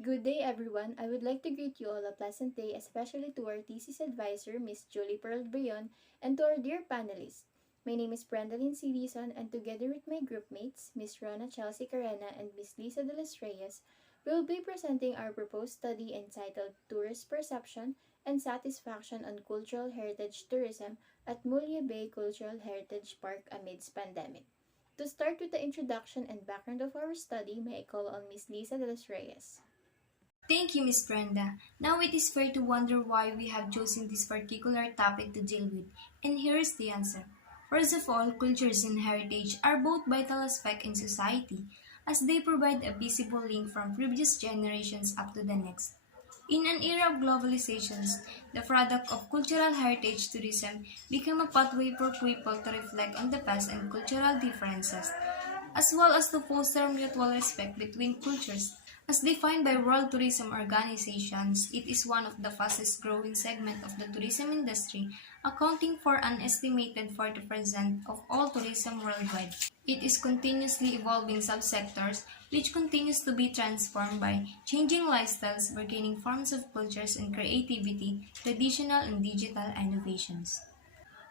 Good day, everyone. I would like to greet you all a pleasant day, especially to our thesis advisor, Miss Julie Pearl Brion, and to our dear panelists. My name is Brendalyn C. Dizon, and together with my group mates, Miss Rona Chelsea Carena and Miss Lisa Delos Reyes, we will be presenting our proposed study entitled Tourist Perception and Satisfaction on Cultural Heritage Tourism at Mulye Bay Cultural Heritage Park amidst pandemic. To start with the introduction and background of our study, may I call on Miss Lisa Delos Reyes. Thank you, Miss Brenda. Now it is fair to wonder why we have chosen this particular topic to deal with, and here is the answer. First of all, cultures and heritage are both vital aspects in society, as they provide a visible link from previous generations up to the next. In an era of globalizations, the product of cultural heritage tourism became a pathway for people to reflect on the past and cultural differences, as well as to foster mutual respect between cultures. As defined by World Tourism Organizations, it is one of the fastest growing segments of the tourism industry, accounting for an estimated 40% of all tourism worldwide. It is continuously evolving subsectors which continues to be transformed by changing lifestyles, bargaining forms of cultures and creativity, traditional and digital innovations.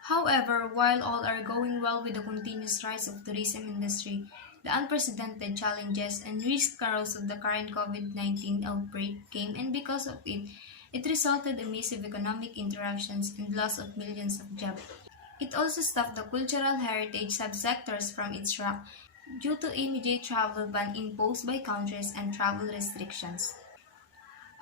However, while all are going well with the continuous rise of tourism industry, the unprecedented challenges and risk caroused of the current COVID-19 outbreak came, and because of it, it resulted in massive economic interruptions and loss of millions of jobs. It also stopped the cultural heritage subsectors from its track due to immediate travel ban imposed by countries and travel restrictions.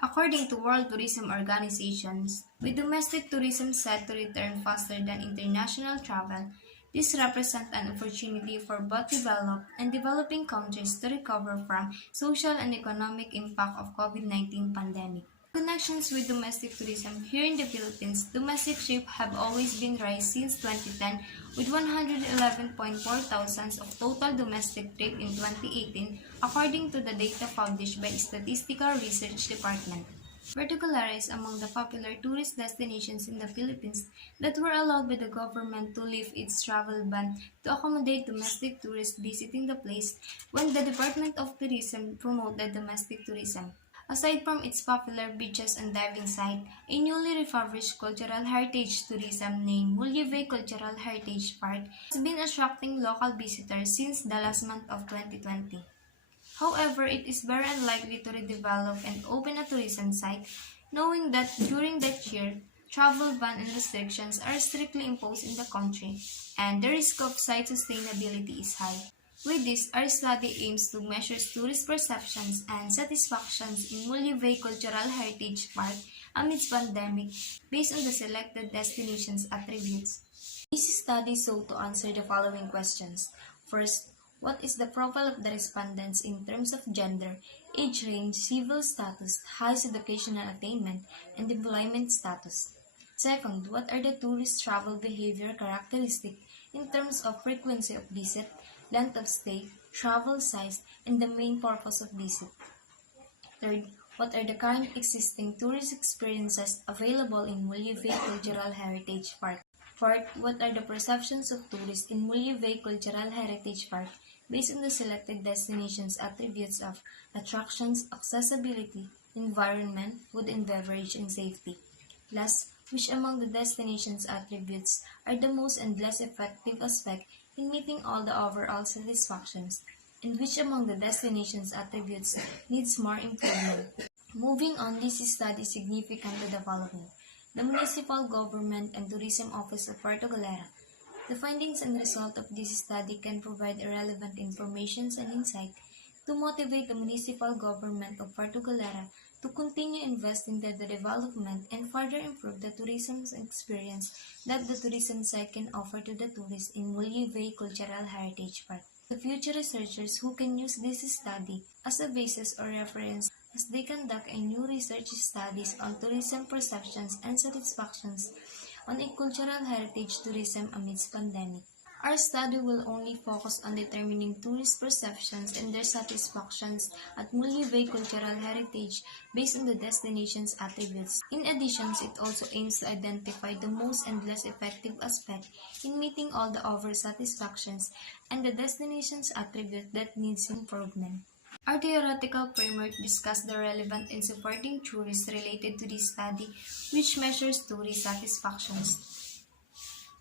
According to World Tourism Organizations, with domestic tourism set to return faster than international travel, this represents an opportunity for both developed and developing countries to recover from social and economic impact of COVID-19 pandemic. Connections with domestic tourism here in the Philippines, domestic trips have always been rise since 2010 with 111.4 thousands of total domestic trip in 2018 according to the data published by Statistical Research Department. Particular is among the popular tourist destinations in the Philippines that were allowed by the government to lift its travel ban to accommodate domestic tourists visiting the place when the Department of Tourism promoted domestic tourism. Aside from its popular beaches and diving site, a newly refurbished cultural heritage tourism named Mulye Cultural Heritage Park has been attracting local visitors since the last month of 2020. However, it is very unlikely to redevelop and open a tourism site, knowing that during that year, travel ban and restrictions are strictly imposed in the country, and the risk of site sustainability is high. With this, our study aims to measure tourist perceptions and satisfactions in Mulye Cultural Heritage Park amidst pandemic based on the selected destinations attributes. This study sought to answer the following questions. First, what is the profile of the respondents in terms of gender, age range, civil status, highest educational attainment, and employment status? Second, what are the tourist travel behavior characteristics in terms of frequency of visit, length of stay, travel size, and the main purpose of visit? Third, what are the current existing tourist experiences available in Mulye Cultural Heritage Park? Fourth, what are the perceptions of tourists in Mulye Cultural Heritage Park based on the selected destinations attributes of attractions, accessibility, environment, food and beverage, and safety? Last, which among the destinations attributes are the most and less effective aspect in meeting all the overall satisfactions, and which among the destinations attributes needs more improvement? Moving on, this study is significant to the following. The Municipal Government and Tourism Office of Puerto Galera. The findings and result of this study can provide relevant information and insight to motivate the municipal government of Puerto Galera to continue investing in the development and further improve the tourism experience that the tourism site can offer to the tourists in Mulye Cultural Heritage Park. The future researchers who can use this study as a basis or reference as they conduct a new research studies on tourism perceptions and satisfactions on a cultural heritage tourism amidst pandemic. Our study will only focus on determining tourist perceptions and their satisfactions at Mulye Cultural Heritage based on the destination's attributes. In addition, it also aims to identify the most and less effective aspect in meeting all the over satisfactions and the destination's attribute that needs improvement. Our theoretical framework discussed the relevant and supporting theories related to this study, which measures tourist satisfactions.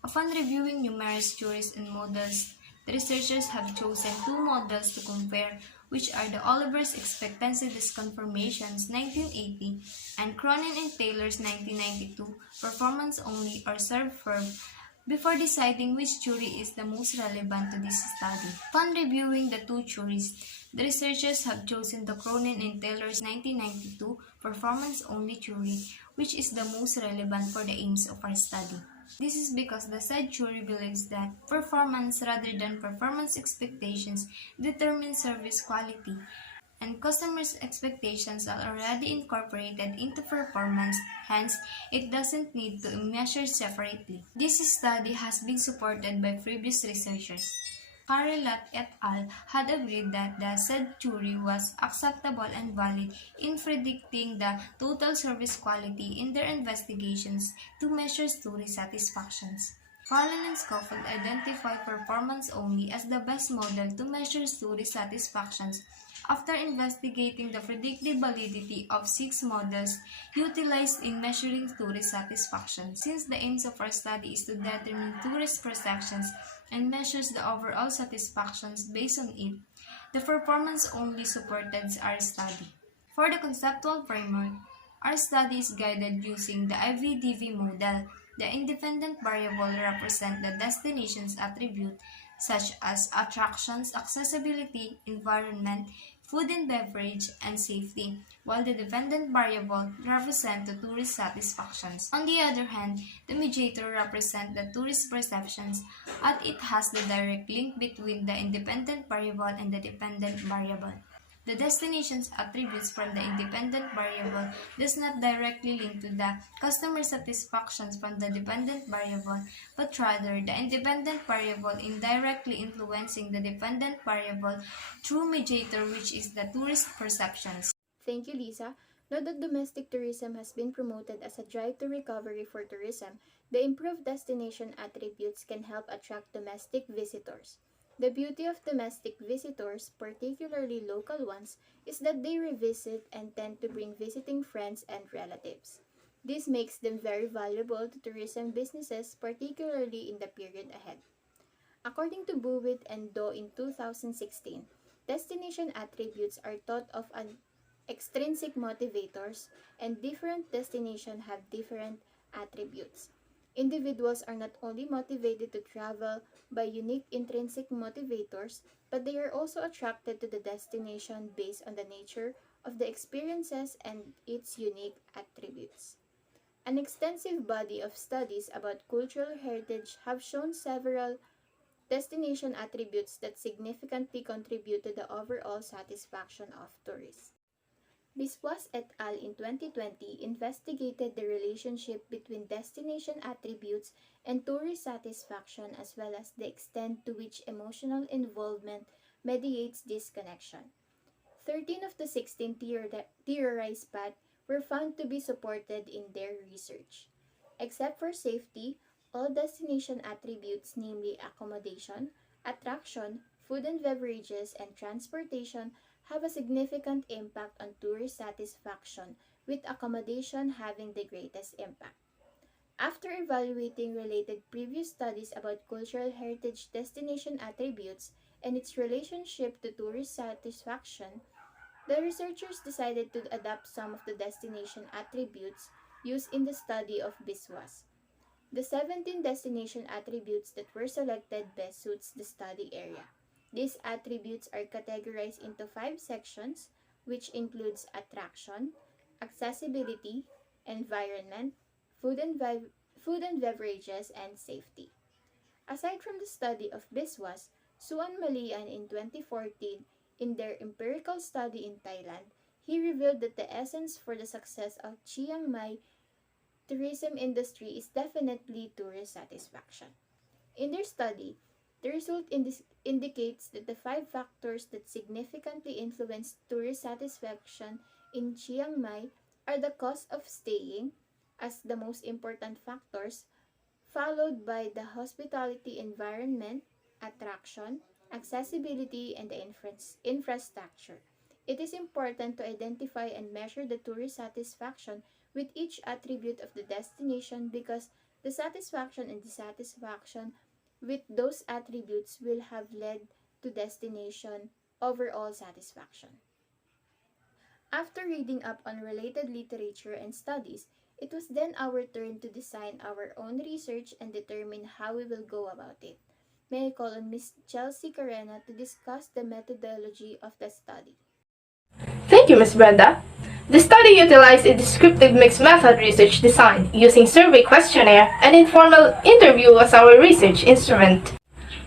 Upon reviewing numerous theories and models, the researchers have chosen two models to compare, which are the Oliver's Expectancy Disconfirmations 1980 and Cronin and Taylor's 1992 Performance Only or Serve Verb, before deciding which theory is the most relevant to this study. Upon reviewing the two theories, the researchers have chosen the Cronin and Taylor's 1992 Performance Only theory, which is the most relevant for the aims of our study. This is because the said theory believes that performance rather than performance expectations determine service quality, and customers' expectations are already incorporated into performance, hence, it doesn't need to be measured separately. This study has been supported by previous researchers. Carena et al. Had agreed that the said theory was acceptable and valid in predicting the total service quality in their investigations to measure tourist satisfactions. Fallon and Scofield identify performance only as the best model to measure tourist satisfactions after investigating the predictive validity of 6 models utilized in measuring tourist satisfaction. Since the aims of our study is to determine tourist perceptions and measures the overall satisfactions based on it, the performance only supported our study. For the conceptual framework, our study is guided using the IVDV model. The independent variable represent the destination's attribute such as attractions, accessibility, environment, food and beverage, and safety, while the dependent variable represent the tourist satisfactions. On the other hand, the mediator represent the tourist perceptions, as it has the direct link between the independent variable and the dependent variable. The destination's attributes from the independent variable does not directly link to the customer satisfactions from the dependent variable, but rather the independent variable indirectly influencing the dependent variable through mediator, which is the tourist perceptions. Thank you, Lisa. Now that domestic tourism has been promoted as a drive to recovery for tourism, the improved destination attributes can help attract domestic visitors. The beauty of domestic visitors, particularly local ones, is that they revisit and tend to bring visiting friends and relatives. This makes them very valuable to tourism businesses, particularly in the period ahead. According to Buwitt and Do in 2016, destination attributes are thought of as extrinsic motivators, and different destinations have different attributes. Individuals are not only motivated to travel by unique intrinsic motivators, but they are also attracted to the destination based on the nature of the experiences and its unique attributes. An extensive body of studies about cultural heritage have shown several destination attributes that significantly contribute to the overall satisfaction of tourists. Biswas et al. In 2020 investigated the relationship between destination attributes and tourist satisfaction as well as the extent to which emotional involvement mediates this connection. 13 of the 16 theorized paths were found to be supported in their research. Except for safety, all destination attributes, namely accommodation, attraction, food and beverages, and transportation, have a significant impact on tourist satisfaction, with accommodation having the greatest impact. After evaluating related previous studies about cultural heritage destination attributes and its relationship to tourist satisfaction, the researchers decided to adapt some of the destination attributes used in the study of Biswas. The 17 destination attributes that were selected best suits the study area. These attributes are categorized into 5 sections, which includes attraction, accessibility, environment, food and beverages, and safety. Aside from the study of Biswas, Suan Malian in 2014, in their empirical study in Thailand, he revealed that the essence for the success of Chiang Mai tourism industry is definitely tourist satisfaction. In their study, the result indicates that the 5 factors that significantly influence tourist satisfaction in Chiang Mai are the cost of staying as the most important factors, followed by the hospitality environment, attraction, accessibility, and the infrastructure. It is important to identify and measure the tourist satisfaction with each attribute of the destination because the satisfaction and dissatisfaction with those attributes will have led to destination overall satisfaction. After reading up on related literature and studies, it was then our turn to design our own research and determine how we will go about it. May I call on Ms. Chelsea Carena to discuss the methodology of the study. Thank you, Ms. Brenda. The study utilized a descriptive mixed method research design using survey questionnaire and informal interview as our research instrument.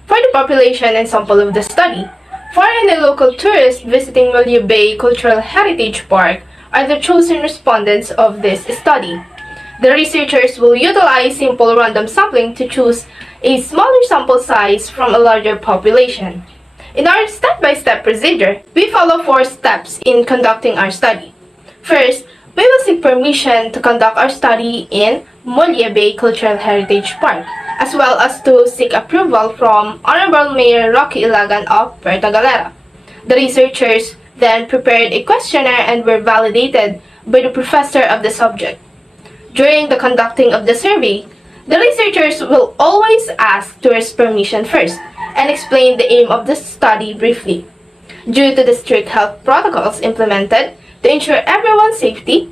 For the population and sample of the study, foreign and local tourists visiting Molye Bay Cultural Heritage Park are the chosen respondents of this study. The researchers will utilize simple random sampling to choose a smaller sample size from a larger population. In our step-by-step procedure, we follow 4 steps in conducting our study. First, we will seek permission to conduct our study in Molye Bay Cultural Heritage Park, as well as to seek approval from Honorable Mayor Rocky Ilagan of Puerto Galera. The researchers then prepared a questionnaire and were validated by the professor of the subject. During the conducting of the survey, the researchers will always ask tourists' permission first and explain the aim of the study briefly. Due to the strict health protocols implemented to ensure everyone's safety,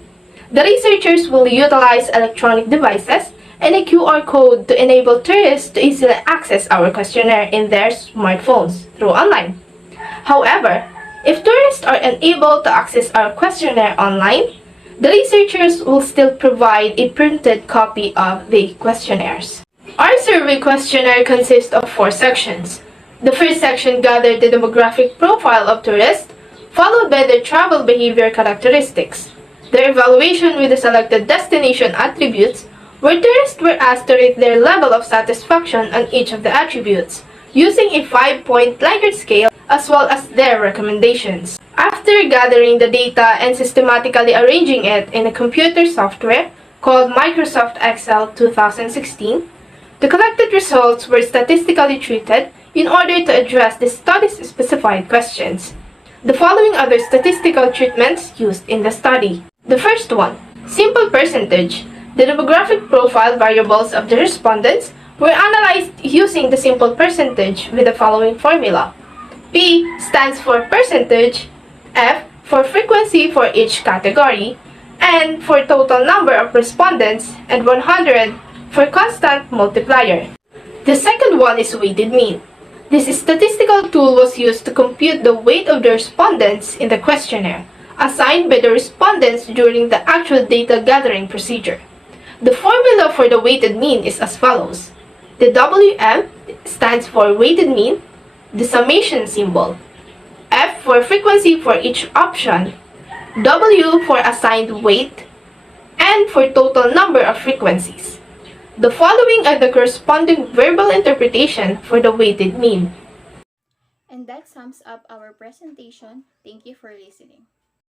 the researchers will utilize electronic devices and a QR code to enable tourists to easily access our questionnaire in their smartphones through online. However, if tourists are unable to access our questionnaire online, the researchers will still provide a printed copy of the questionnaires. Our survey questionnaire consists of 4 sections. The first section gathered the demographic profile of tourists, followed by their travel behavior characteristics. Their evaluation with the selected destination attributes, where tourists were asked to rate their level of satisfaction on each of the attributes, using a 5-point Likert scale as well as their recommendations. After gathering the data and systematically arranging it in a computer software called Microsoft Excel 2016, the collected results were statistically treated in order to address the study's specified questions. The following are the statistical treatments used in the study. The first one, simple percentage. The demographic profile variables of the respondents were analyzed using the simple percentage with the following formula. P stands for percentage, F for frequency for each category, N for total number of respondents, and 100 for constant multiplier. The second one is weighted mean. This statistical tool was used to compute the weight of the respondents in the questionnaire, assigned by the respondents during the actual data gathering procedure. The formula for the weighted mean is as follows. The WM stands for weighted mean, the summation symbol, F for frequency for each option, W for assigned weight, N for total number of frequencies. The following are the corresponding verbal interpretation for the weighted mean. And that sums up our presentation. Thank you for listening.